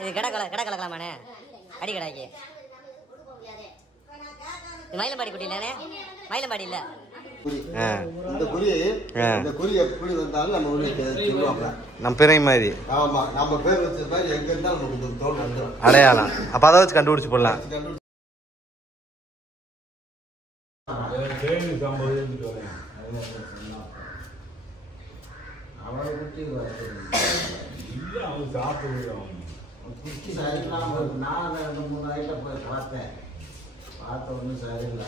இது கடை கலக்கலாமாண்ணே அடி கடாய்க்கு மயிலம்பாடி குட்டி இல்லைண்ணே மயிலம்பாடி இல்லை இந்த குறி எப்படி வந்தாலும் நம்ம சொல்லுவாங்க நம்ம பிறை மாதிரி ஆமா நம்ம பேர் வச்ச மாதிரி எங்க இருந்தாலும் நமக்கு தோல் வந்துடும் அடையாளம் அப்ப அதை வச்சு கண்டுபிடிச்சு போடலாம் அவனை குட்டி நான் 2-3 நாளைக்கு போய் பார்த்தேன் பார்த்த ஒன்றும் சரியில்லை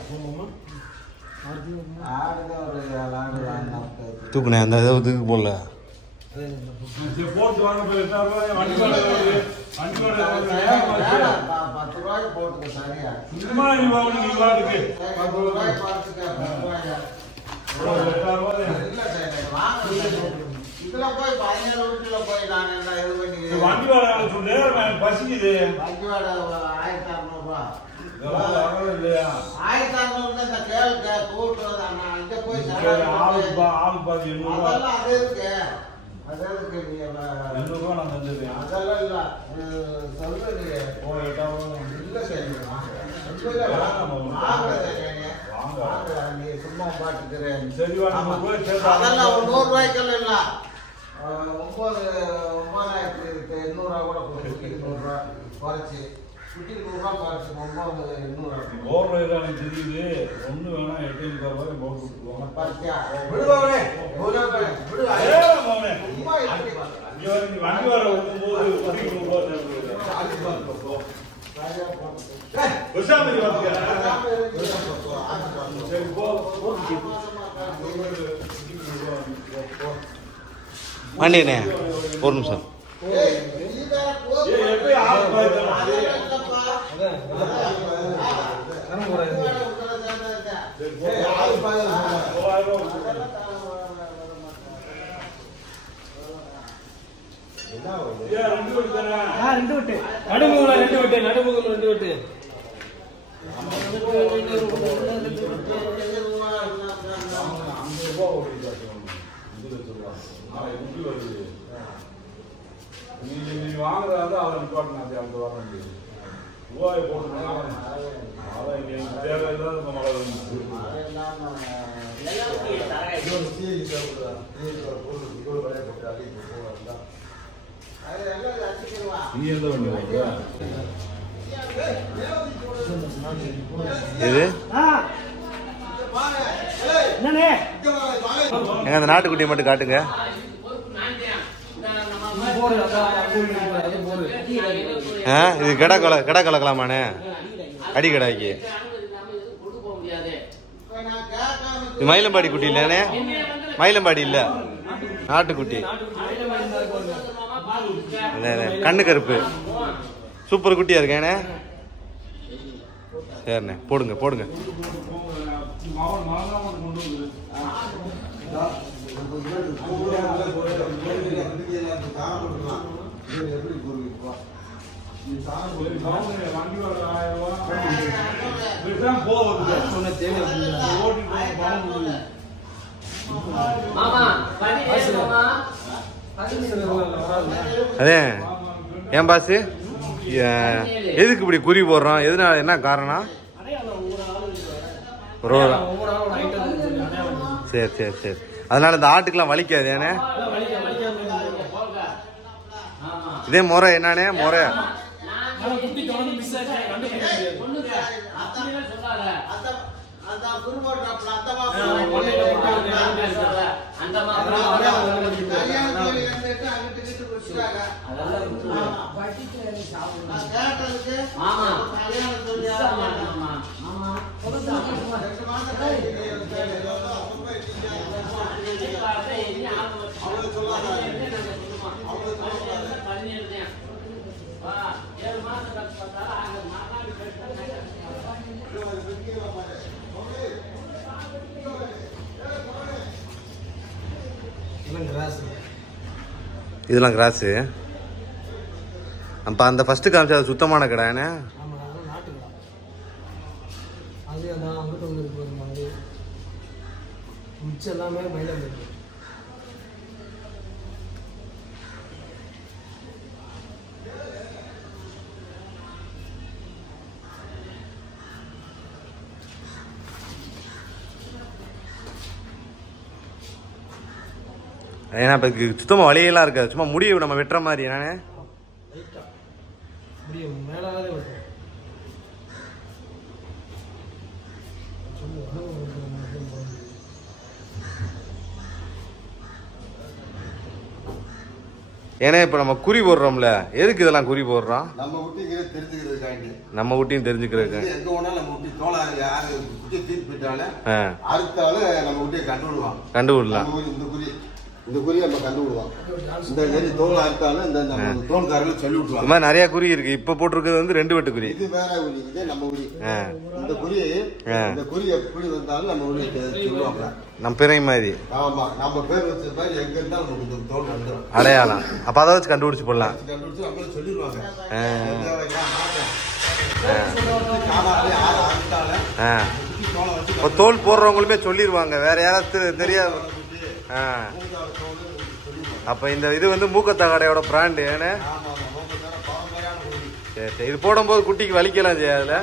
ஆடுதான் ஒரு 7 ஆடு தூக்குனே அந்த இதுக்கு போடல போட்டு வாங்க 10 ரூபாய்க்கு போட்டுக்க சரியா சும்மா நீ வாங்க 10 ரூபாய்க்கு பார்த்துக்க இதுல போய் 17 வீட்டுல போய் நான் என்ன இது பண்ணி வண்டி வாடகை சொல்லு பசிக்குது வண்டி வாடகை 1600 ரூபாய் 1600 இந்த கேள்வி கூட்டு அங்க போய் ஆளுக்கு பாதி 800 ரூபாய் அதெல்லாம் அது இருக்கு நீ 800 ரூபாய் நான் தந்தது அதெல்லாம் இல்ல சொல்றது இல்ல சரி நீ சும்மா பாட்டுக்கிறேன் சரி அதெல்லாம் 100 ரூபாய்க்கெல்லாம் இல்ல 9800 கூட 100 ரூபாய் குறைச்சி குட்டி 100 ரூபாய் குறைச்சி 9800 ஓடுற எனக்கு தெரியுது ஒண்ணு வேணா 800 ரூபாய் போட்டு கொடுத்துருவாங்க பாத்தியா விடுவானே வண்டி வர வரும்போது வண்டிண்ணே ஒரு நிமிஷம் ரெண்டு விட்டு நடுமுகல 2 விட்டு நடுமுகல 2 விட்டு நீ வாங்குறதா அதை நிப்பாட்டினா அந்த வர வேண்டியது ரூபாய் போட்டுனா அதான் எங்களுக்கு தேவையில்லாத மழை நீ எந்த வண்டி வாங்க இது எங்க அந்த நாட்டுக்குட்டியை மட்டும் காட்டுங்க இது கடை கலக்கலாமாண்ணே அடி கடாய்க்கு இது மயிலம்பாடி குட்டி இல்லைண்ணே மயிலம்பாடி இல்ல நாட்டுக்குட்டி கண்ணு கருப்பு சூப்பர் குட்டியா இருக்கேண்ணே சரிண்ணே போடுங்க போடுங்க அதே ஏன் பாசு எதுக்கு இப்படி குறி போடுறோம் எதுனால என்ன காரணம் சரி சரி சரி அதனால இந்த ஆட்டுக்கெல்லாம் வலிக்காது ஏனே இதே முறை என்னன்னே முறை இதெல்லாம் கிராஸு அப்போ அந்த ஃபர்ஸ்ட் காமிச்சா அது சுத்தமான கடையானே மிச்சம் எல்லாமே மயிலாம்பட்டி. ஏன்னா இப்போ சுத்தமாக வழியெல்லாம் இருக்காது, சும்மா முடியை நம்ம வெட்டுற மாதிரி என்னண்ணே? முடியும் மேலாவே வரும். ஏன்னா இப்போ நம்ம குறி போடுறோம்ல, எதுக்கு இதெல்லாம் குறி போடுறோம்? நம்ம ஊட்டிங்கிறது தெரிஞ்சுக்கிறதுக்காண்டி. நம்ம ஊட்டியும் தெரிஞ்சுக்கிறதுக்கு. எங்க போனாலும் நம்ம ஊட்டி தோலை யாரு குட்டி தீர்த்து போயிட்டாலும் அடுத்தாலும் நம்ம ஊட்டியை கண்டுவிடுவான். கண்டுவிடலாம். இந்த குறி நம்ம கண்டுவிடுவோம். இந்த மாதிரி தோல் அறுத்தாலும் இந்த நம்ம தோல்காரர்கள் சொல்லி விட்டுருவாங்க. இந்த மாதிரி நிறைய குறி இருக்கு. இப்ப போட்டிருக்கிறது வந்து 2 வெட்டு குறி. இது வேற குறி, இதே நம்ம குறி. இந்த குறி எப்படி வந்தாலும் நம்ம ஊரி சொல்லுவாங்க. நம்ம பிறை மாதிரி. ஆமா, நம்ம பேர் வச்ச மாதிரி எங்க இருந்தாலும் நமக்கு தோல் வந்துடும். அடையாளம். அப்ப அதை வச்சு கண்டுபிடிச்சு போடலாம். கண்டுபிடிச்சு அவங்களே சொல்லிடுவாங்க. இப்போ தோல் போடுறவங்களுமே சொல்லிடுவாங்க, வேற யாராவது தெரியாது. அப்ப இந்த இது வந்து மூக்கத்தகடையோட பிராண்டு. ஏன்னா சரி சரி, இது போடும்போது குட்டிக்கு வலிக்கலாம் செய்யாதுல,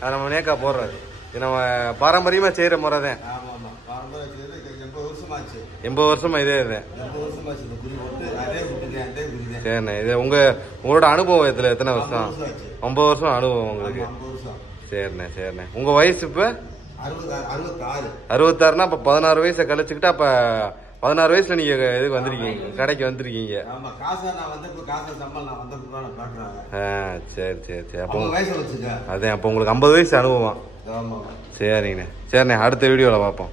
அது நம்ம நேக்கா போடுறது. இது நம்ம பாரம்பரியமா செய்யற முறை தான். 80 வருஷமா இதே இது. சரிண்ணே, இது உங்களோட அனுபவம் இதுல எத்தனை வருஷம்? 9 வருஷம் அனுபவம் உங்களுக்கு. சரிண்ணே சரிண்ணே. உங்க வயசு இப்ப 66னா அப்ப 16 வயசை கழிச்சுக்கிட்டு அப்ப 16 வயசுல நீங்க இதுக்கு வந்திருக்கீங்க, கடைக்கு வந்திருக்கீங்க. சரி சரி சரி. அப்போ அதே அப்போ உங்களுக்கு 50 வயசு அனுபவம். சரிங்கண்ணே சரிண்ணே, அடுத்த வீடியோல பார்ப்போம்.